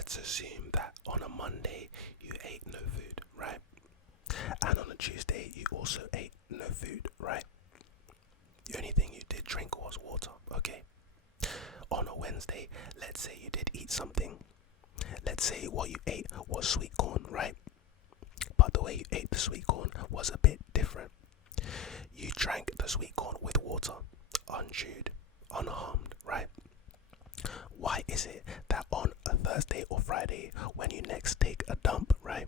let's assume that on a Monday you ate no food, right? And on a Tuesday you also ate no food, right? The only thing you did drink was water, okay? On a Wednesday, let's say you did eat something. Let's say what you ate was sweet corn, right? But the way you ate the sweet corn was a bit different. You drank the sweet corn with water, unchewed, unharmed, right? Why is it that on a Thursday or Friday, when you next take a dump, right,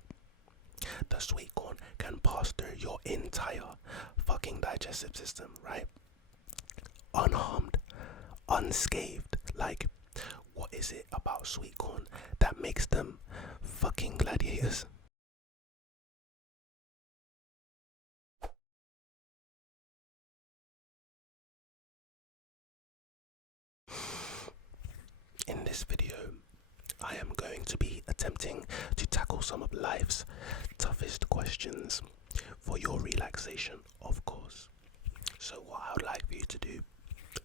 the sweet corn can pass through your entire fucking digestive system, right? Unharmed, unscathed. Like, what is it about sweet corn that makes them fucking gladiators? In this video, I am going to be attempting to tackle some of life's toughest questions for your relaxation, of course. So what I would like for you to do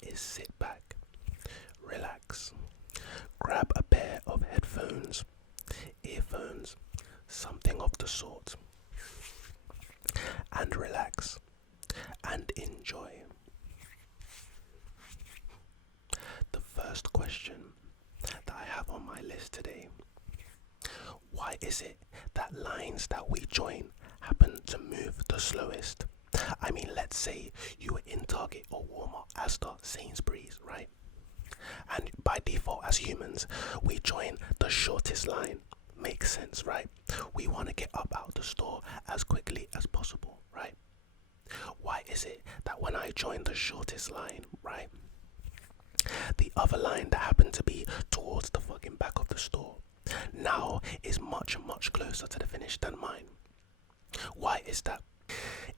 is sit back, relax, grab a pair of headphones, earphones, something of the sort, and relax and enjoy. The first question that I have on my list today: why is it that lines that we join happen to move the slowest? I mean, let's say you were in Target or Walmart, Asda, Sainsbury's, right? And by default, as humans, we join the shortest line. Makes sense, right? We want to get up out the store as quickly as possible, right? Why is it that when I join the shortest line, right, the other line that happened to be towards the fucking back of the store now is much, much closer to the finish than mine? Why is that?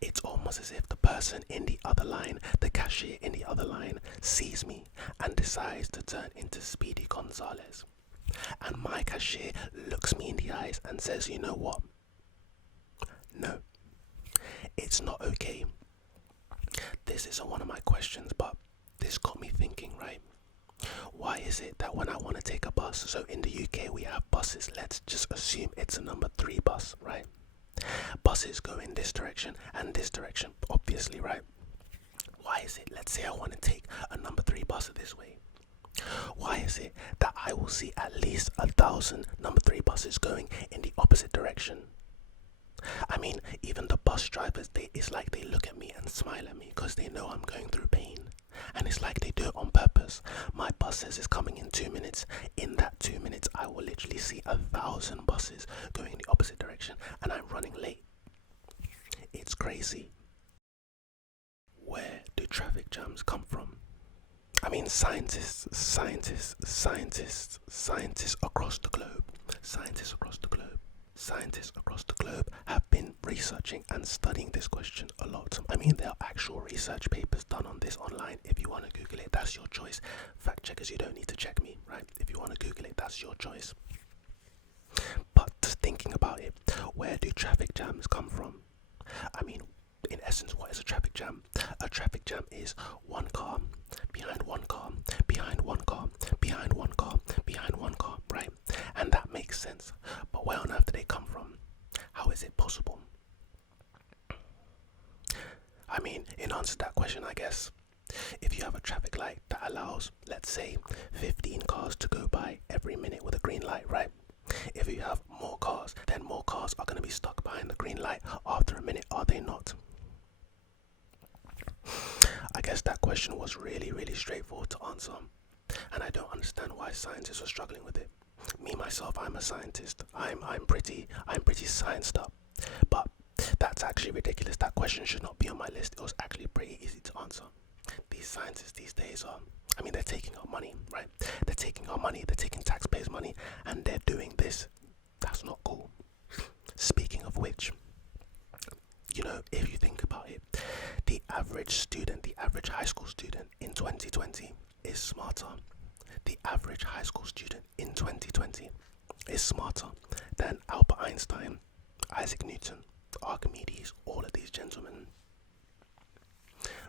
It's almost as if the person in the other line, the cashier in the other line, sees me and decides to turn into Speedy Gonzales. And my cashier looks me in the eyes and says, you know what? No, it's not okay. This isn't one of my questions, but this got me thinking, right? Why is it that when I want to take a bus, so in the UK we have buses, let's just assume it's a number 3 bus, right? Buses go in this direction and this direction, obviously, right? Why is it, let's say I want to take a number 3 bus this way, why is it that I will see at least 1,000 number 3 buses going in the opposite direction? I mean, even the bus drivers, it's like they look at me and smile at me because they know I'm going through pain. And it's like they do it on purpose. My bus says it's coming in 2 minutes. In that 2 minutes, I will literally see 1,000 buses going in the opposite direction, and I'm running late. It's crazy. Where do traffic jams come from? I mean, scientists across the globe have been researching and studying this question a lot. I mean, there are actual research papers done on this online. If you want to Google it, that's your choice. Fact checkers, you don't need to check me, right? If you want to Google it, that's your choice. But just thinking about it, where do traffic jams come from? I mean, in essence, what is a traffic jam? A traffic jam is one car behind one car, behind one car, behind one car, behind one car, right? And that makes sense. But where on earth do they come from? How is it possible? I mean, in answer to that question, I guess, if you have a traffic light that allows, let's say, 15 cars to go by every minute with a green light, right? If you have more cars, then more cars are going to be stuck behind the green light after a minute, are they not? I guess that question was really, really straightforward to answer, and I don't understand why scientists are struggling with it. Me myself, I'm a scientist. I'm pretty scienced up, but that's actually ridiculous. That question should not be on my list. It was actually pretty easy to answer. These scientists these days are, I mean, they're taking our money, right? They're taking our money, they're taking taxpayers' money, and they're doing this. That's not cool. Speaking of which, you know, if you think about it, the average student, the average high school student in 2020 is smarter. The average high school student in 2020 is smarter than Albert Einstein, Isaac Newton, Archimedes, all of these gentlemen.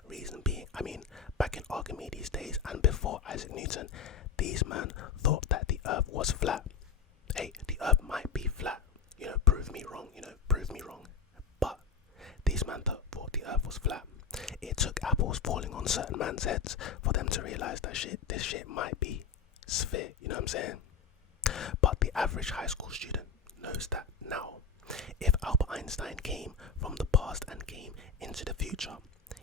Reason being, I mean, back in Archimedes' days and before Isaac Newton, these men thought that the earth was flat. certain man's heads for them to realize that this shit might be sphere, you know what I'm saying? But the average high school student knows that now. If Albert Einstein came from the past and came into the future,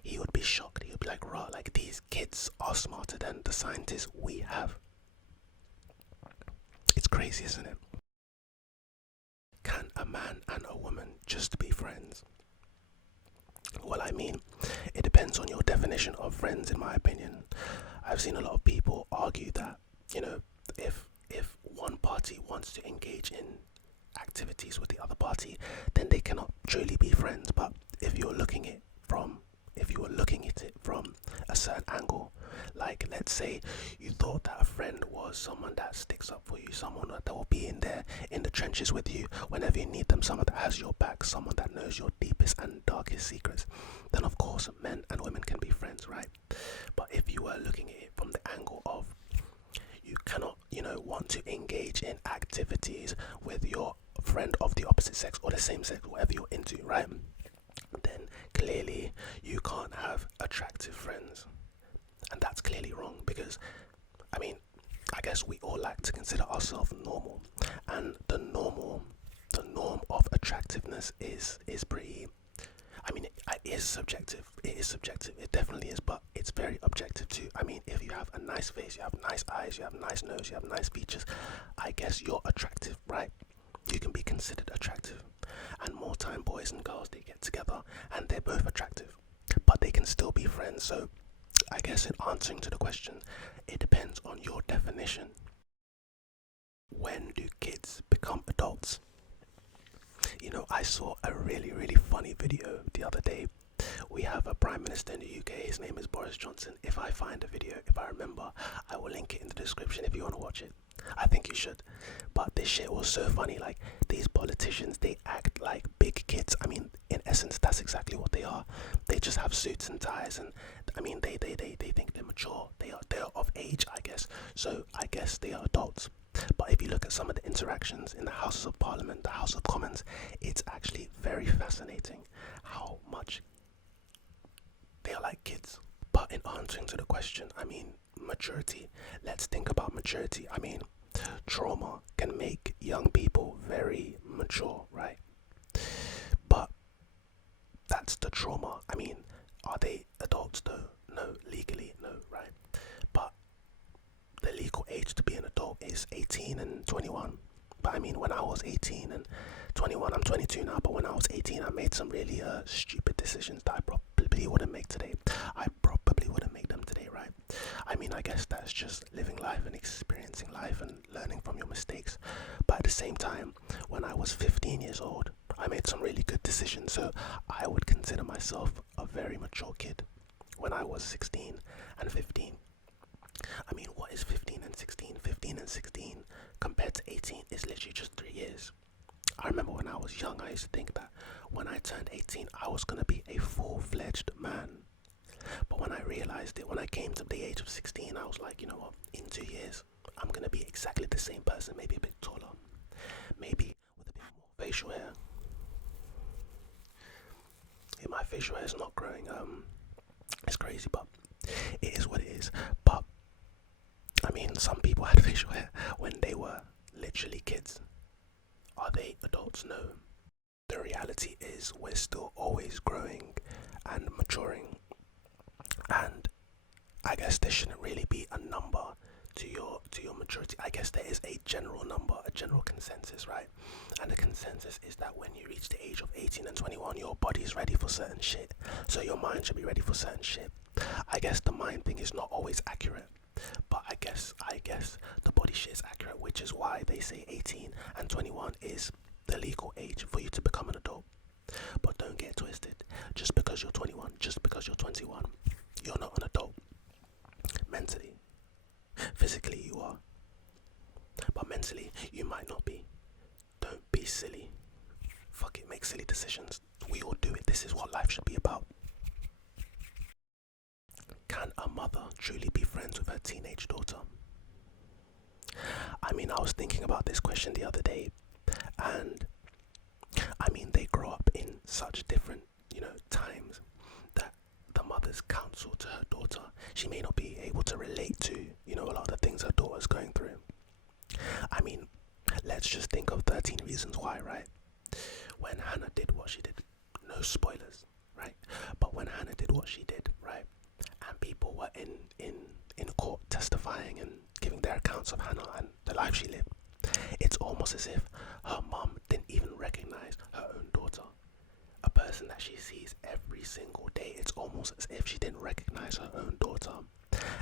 he would be shocked. He would be like, "Rah, like these kids are smarter than the scientists we have." It's crazy, isn't it? Can a man and a woman just be friends? Well, I mean, it depends on your definition of friends, in my opinion. I've seen a lot of people argue that, you know, if one party wants to engage in activities with the other party, then they cannot truly be friends. But if you're looking at it from a certain angle, like let's say you thought that a friend was someone that sticks up for you, someone that will be in there in the trenches with you whenever you need them, someone that has your back, someone that knows your deepest and darkest secrets, then of course men and women can be friends, right? But if you were looking at it from the angle of you cannot, want to engage in activities with your friend of the opposite sex or the same sex, whatever you're into, right? Then clearly you can't have attractive friends. And that's clearly wrong because, I guess we all like to consider ourselves normal. And the norm of attractiveness is pretty, it is subjective. It is subjective. It definitely is, but it's very objective too. If you have a nice face, you have nice eyes, you have a nice nose, you have nice features, I guess you're attractive, right? You can be considered attractive. And more time, boys and girls, they get together and they're both attractive, but they can still be friends. So I guess in answering to the question, it depends on your definition. When do kids become adults? I saw a really, really funny video the other day. We have a Prime Minister in the UK, his name is Boris Johnson. If I find a video, if I remember, I will link it in the description if you want to watch it. I think you should. But this shit was so funny. Like, these politicians, they act like big kids. In essence, that's exactly what they are. They just have suits and ties, and they think they're mature. They're of age, I guess. So I guess they are adults. But if you look at some of the interactions in the Houses of Parliament, the House of Commons, it's actually very fascinating how much they are like kids. But in answering to the question, maturity. Let's think about maturity. Trauma can make young people very mature, right? But that's the trauma. Are they adults though? No, legally, no, right? But the legal age to be an adult is 18 and 21. But when I was 18 and 21, I'm 22 now, but when I was 18, I made some really stupid decisions that I probably wouldn't make today. I probably wouldn't make them today, right? I guess that's just living life and experiencing life and learning from your mistakes. But at the same time, when I was 15 years old, I made some really good decisions. So I would consider myself a very mature kid when I was 16 and 15. What is 15 and 16? 15 and 16 compared to 18 is literally just 3 years. I remember when I was young, I used to think that when I turned 18, I was going to be a full-fledged man. But when I realized it, when I came to the age of 16, I was like, you know what, in 2 years, I'm going to be exactly the same person, maybe a bit taller, maybe with a bit more facial hair. Yeah, my facial hair is not growing, it's crazy, but it is what it is. But, some people had facial hair when they were literally kids. Are they adults? No. The reality is we're still always growing and maturing. And I guess there shouldn't really be a number to your maturity. I guess there is a general number, a general consensus, right? And the consensus is that when you reach the age of 18 and 21, your body's ready for certain shit. So your mind should be ready for certain shit. I guess the mind thing is not always accurate. But I guess the body shit is accurate, which is why they say 18 and 21 is the legal age for you to become an adult. But don't get twisted. Just because you're 21, just because you're 21, you're not an adult. Mentally. Physically you are. But mentally you might not be. Don't be silly. Fuck it, make silly decisions. We all do it. This is what life should be about. Can a mother truly be friends with her teenage daughter? I was thinking about this question the other day, and they grow up in such different, times that the mother mother's counsel to her daughter. She may not be able to relate to, a lot of the things her daughter's going through. I mean, let's just think of 13 Reasons Why, right? When Hannah did what she did, no spoilers, right? But when Hannah did what she did, right, and people were in court testifying and giving their accounts of Hannah and the life she lived, it's almost as if her mum didn't even recognize her own daughter. A person that she sees every single day, it's almost as if she didn't recognize her own daughter.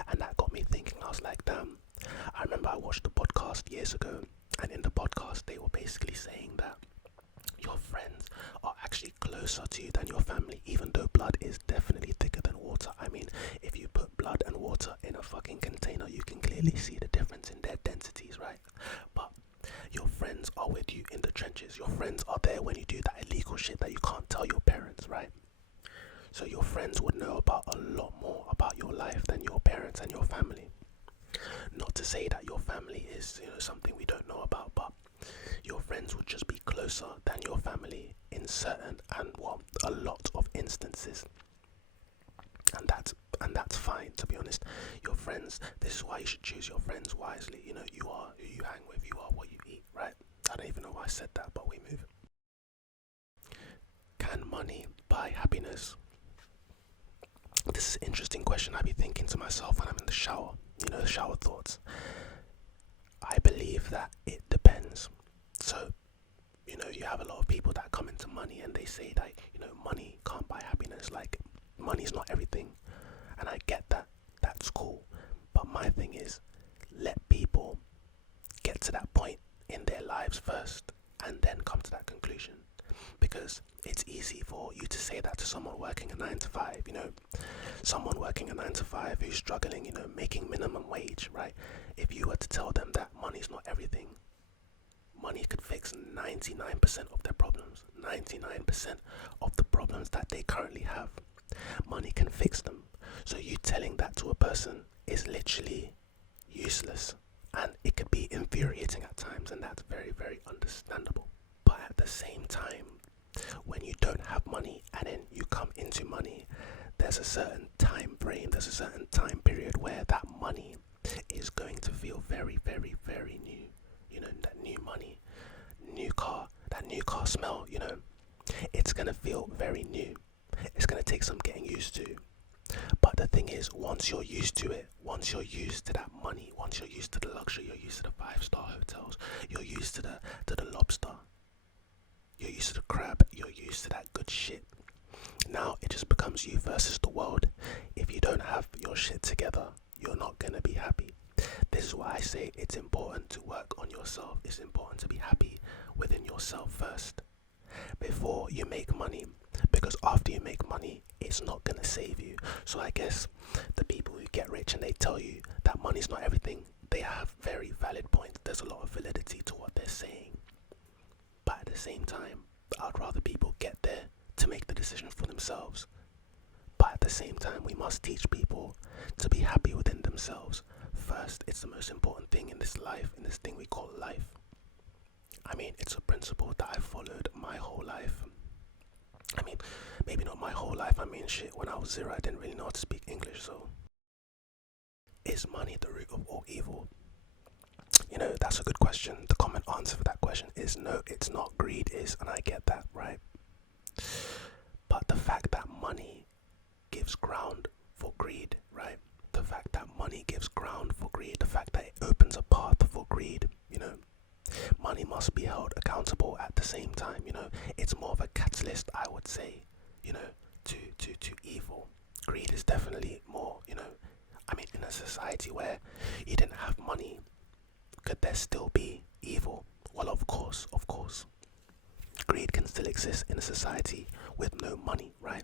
And that got me thinking. I was like, damn. I remember I watched a podcast years ago, and in the podcast they were basically saying that your friends are actually closer to you than your family, even though blood is definitely thicker than water. I mean, if you put blood and water in a fucking container, you can clearly see the difference in their densities, right? But your friends are with you in the trenches. Your friends are there when you do that illegal shit that you can't tell your parents, right? So your friends would know about a lot more about your life than your parents and your family. Not to say that your family is, something we don't know about, but your friends would just be closer than your family in certain and a lot of instances. And that's fine, to be honest. Your friends, this is why you should choose your friends wisely. You are who you hang with, you are what you eat, right? I don't even know why I said that, but we move. Can money buy happiness? This is an interesting question I be thinking to myself when I'm in the shower. Shower thoughts. I believe that it depends. So, you have a lot of people that come into money and they say that, money can't buy happiness. Like, money's not everything. And I get that. That's cool. But my thing is, let people get to that point in their lives first and then come to that conclusion. Because it's easy for you to say that to someone working a 9 to 5, someone working a 9 to 5 who's struggling, making minimum wage, right? If you were to tell them that money's not everything, money could fix 99% of their problems, 99% of the problems that they currently have. Money can fix them. So you telling that to a person is literally useless, and it could be infuriating at times, and that's very, very understandable. But at the same time, when you don't have money and then you come into money, there's a certain time frame, there's a certain time period where that money is going to feel very, very, very new. That new money, new car, that new car smell, it's going to feel very new. It's going to take some getting used to. But the thing is, once you're used to it, once you're used to that money, once you're used to the luxury, you're used to the 5-star hotels, you're used to the lobster, you're used to the crab, you're used to that good shit. Now it just becomes you versus the world. If you don't have your shit together, you're not going to be happy. This is why I say it's important to work on yourself. It's important to be happy within yourself first before you make money, because after you make money, it's not going to save you. So I guess the people who get rich and they tell you that money's not everything, they have very valid points. There's a lot of validity to what they're saying. But at the same time, I'd rather people get there to make the decision for themselves. But at the same time, we must teach people to be happy within themselves. First, it's the most important thing in this life, in this thing we call life. I mean, it's a principle that I've followed my whole life. I mean, maybe not my whole life. I mean, shit, when I was 0, I didn't really know how to speak English, so. Is money the root of all evil? That's a good question. The common answer for that question is no, it's not. Greed is, and I get that, right? But the fact that money gives ground for greed, right? The fact that money gives ground for greed, the fact that it opens a path for greed, money must be held accountable at the same time, it's more of a catalyst, I would say, to evil. Greed is definitely more, I mean, in a society where you didn't have money, could there still be evil? Well, of course. Greed can still exist in a society with no money, right?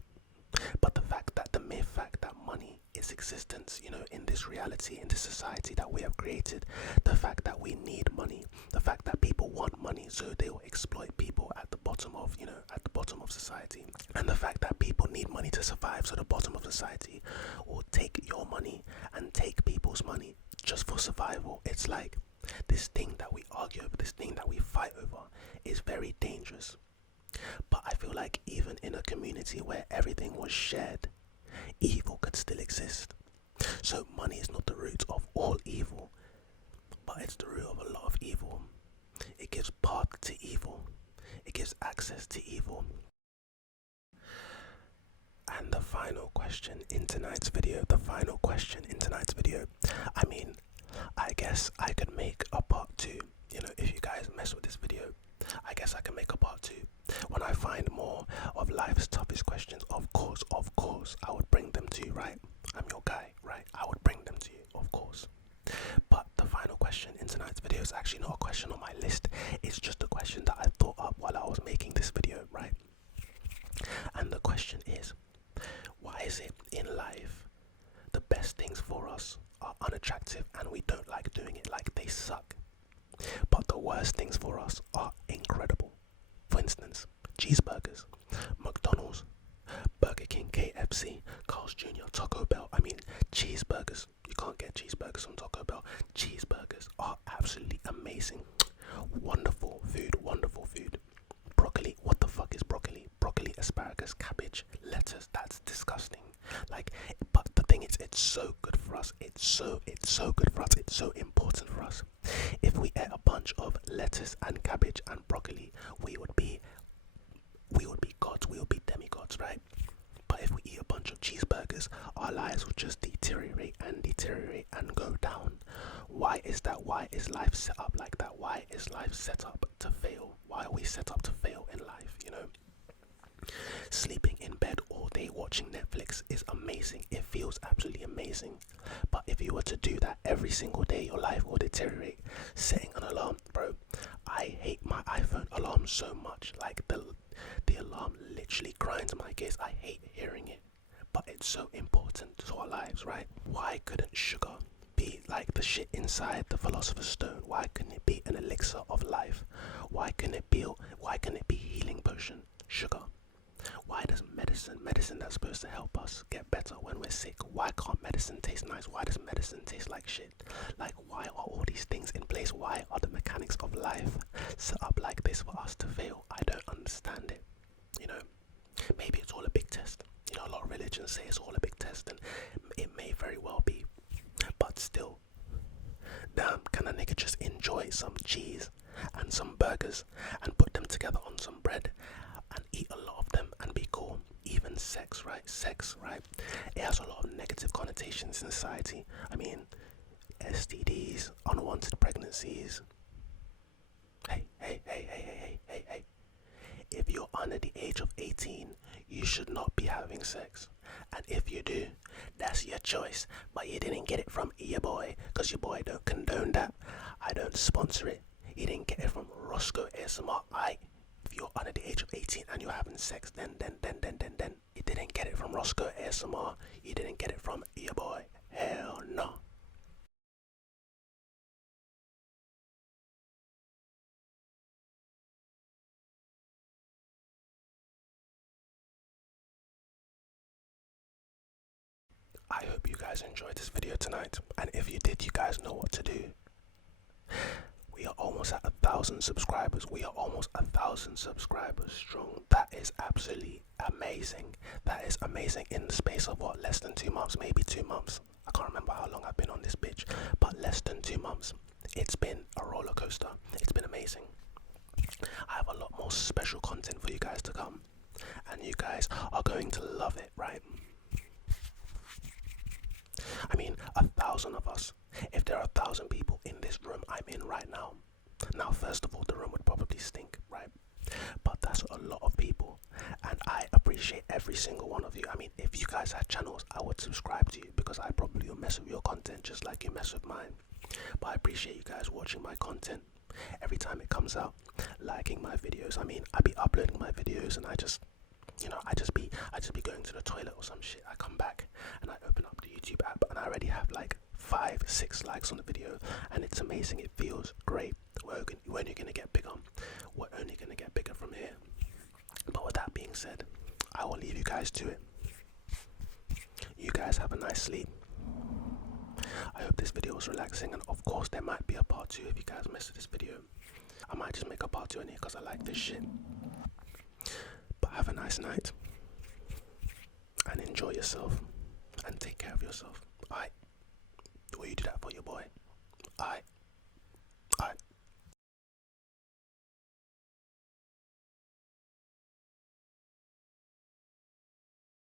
But the mere fact that money is existence, in this reality, in this society that we have created, the fact that we need money, the fact that people want money, so they will exploit people at the bottom of, society, and the fact that people need money to survive, so the bottom of society will take your money and take people's money just for survival. It's like this thing that we argue over, this thing that we fight over is very dangerous. But I feel like even in a community where everything was shared, evil could still exist. So money is not the root of all evil, but it's the root of a lot of evil. It gives path to evil. It gives access to evil. And the final question in tonight's video, I mean, I guess I could make a part 2. You know, if you guys mess with this video, I guess I can make a part 2. When I find more of life's toughest questions, of course, I would bring them to you, right? I'm your guy, right? I would bring them to you, of course. But the final question in tonight's video is actually not a question on my list. It's just a question that I thought up while I was making this video, right? And the question is, why is it in life the best things for us are unattractive and we don't like doing it, like they suck, but the worst things for us are incredible? For instance, cheeseburgers, McDonald's, Burger King, KFC, Carl's Jr., Taco Bell. I mean, cheeseburgers. You can't get cheeseburgers from Taco Bell. Cheeseburgers are absolutely amazing. Wonderful food, wonderful food. Broccoli, what the fuck is broccoli? Broccoli, asparagus, cabbage, lettuce, that's disgusting. Like, but the thing is, it's so good for us. It's so good for us. It's so important for us. If we ate a bunch of lettuce and cabbage and broccoli, we would be gods, we would be demigods, right? But if we eat a bunch of cheeseburgers, our lives will just deteriorate and go down. Why is that? Why is life set up like that? Why is life set up to fail? Why are we set up to fail in life, you know? Sleeping in bed all day watching Netflix is amazing. It feels absolutely amazing. But if you were to do that every single day, your life will deteriorate. Setting an alarm, bro. I hate my iPhone alarm so much. Like, the alarm literally grinds my gears. I hate hearing it. But it's so important to our lives, right? Why couldn't sugar be like the shit inside the Philosopher's Stone? Why couldn't it be an elixir of life? Why couldn't it be healing potion? Sugar. Why does medicine that's supposed to help us get better when we're sick, why can't medicine taste nice? Why does medicine taste like shit? Like, why are all these things in place? Why are the mechanics of life set up like this for us to fail? I don't understand it. You know, maybe it's all a big test. You know, a lot of religions say it's all a big test, and it may very well be. But still, damn, can a nigga just enjoy some cheese and some burgers and put them together on some bread and eat a lot of them and be cool? Even sex, right? It has a lot of negative connotations in society. I mean, STDs, unwanted pregnancies. Hey. If you're under the age of 18, you should not be having sex. And if you do, that's your choice. But you didn't get it from your boy, because your boy don't condone that. I don't sponsor it. You didn't get it from Roscoe ASMR. If you're under the age of 18 and you're having sex, then you didn't get it from Roscoe ASMR. You didn't get it from your boy. Hell no. I hope you guys enjoyed this video tonight, and if you did, you guys know what to do. We are almost at 1,000 subscribers. We are almost 1,000 subscribers strong. That is absolutely amazing. That is amazing in the space of what, less than 2 months, maybe 2 months. I can't remember how long I've been on this bitch, but less than 2 months. It's been a roller coaster. It's been amazing. I have a lot more special content for you guys to come, and you guys are going to love it, right? I mean, 1,000 of us. If there are 1,000 people in this room I'm in right now, first of all, the room would probably stink, right? But that's a lot of people, and I appreciate every single one of you. I mean, if you guys had channels, I would subscribe to you, because I probably will mess with your content just like you mess with mine. But I appreciate you guys watching my content every time it comes out, liking my videos. I mean, I be uploading my videos, and I just be going to the toilet or some shit. I come back and I open up the YouTube app, and I already have like 5-6 likes on the video, and it's amazing. It feels great. We're only gonna get bigger. We're only gonna get bigger from here. But with that being said, I will leave you guys to it. You guys have a nice sleep. I hope this video was relaxing, and of course there might be a part 2 if you guys missed this video. I might just make a part 2 in here because I like this shit. But have a nice night and enjoy yourself. and take care of yourself. Alright? Will you do that for your boy? Alright.